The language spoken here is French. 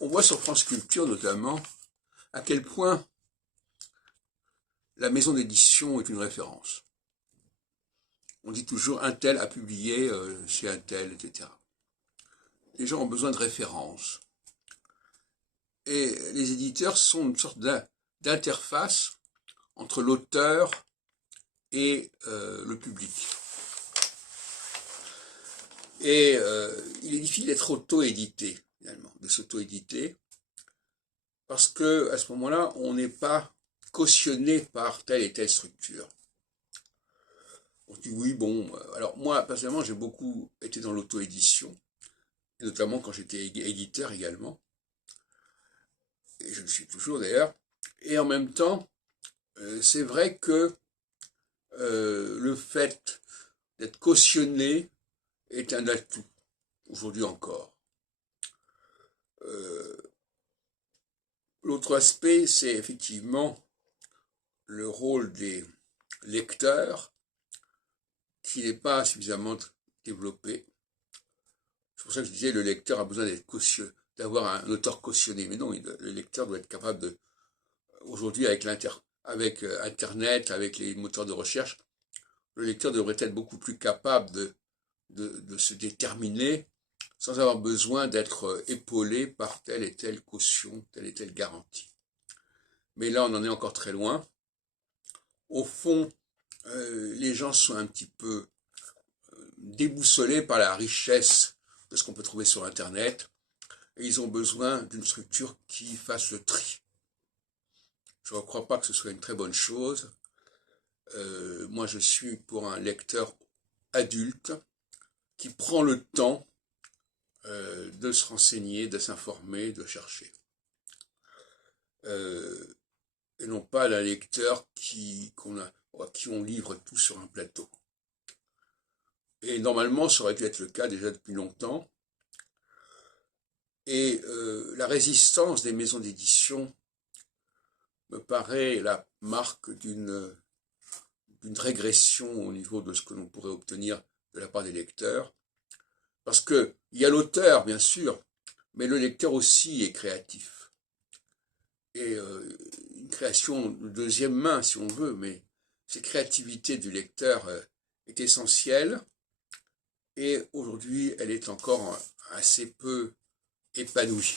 On voit sur France Culture notamment à quel point la maison d'édition est une référence. On dit toujours un tel a publié chez un tel, etc. Les gens ont besoin de références. Et les éditeurs sont une sorte d'interface entre l'auteur et le public. Et il est difficile d'être auto-édité, finalement, de s'auto-éditer, parce que à ce moment-là, on n'est pas cautionné par telle et telle structure. On dit oui, bon, alors moi, personnellement, j'ai beaucoup été dans l'auto-édition, notamment quand j'étais éditeur également, et je le suis toujours d'ailleurs, et en même temps, c'est vrai que le fait d'être cautionné est un atout, aujourd'hui encore. L'autre aspect, c'est effectivement le rôle des lecteurs qui n'est pas suffisamment développé. C'est pour ça que je disais le lecteur a besoin d'être cautionné, d'avoir un auteur cautionné. Mais non, le lecteur doit être capable de, aujourd'hui avec Internet, avec les moteurs de recherche, le lecteur devrait être beaucoup plus capable de se déterminer sans avoir besoin d'être épaulé par telle et telle caution, telle et telle garantie. Mais là, on en est encore très loin. Au fond, les gens sont un petit peu déboussolés par la richesse de ce qu'on peut trouver sur Internet, et ils ont besoin d'une structure qui fasse le tri. Je ne crois pas que ce soit une très bonne chose. Moi, je suis pour un lecteur adulte qui prend le temps de se renseigner, de s'informer, de chercher. Et non pas la lecteur à qui on livre tout sur un plateau. Et normalement, ça aurait dû être le cas déjà depuis longtemps. Et la résistance des maisons d'édition me paraît la marque d'une régression au niveau de ce que l'on pourrait obtenir de la part des lecteurs. Parce qu'il y a l'auteur, bien sûr, mais le lecteur aussi est créatif. Et une création de deuxième main, si on veut, mais cette créativité du lecteur est essentielle. Et aujourd'hui, elle est encore assez peu épanouie.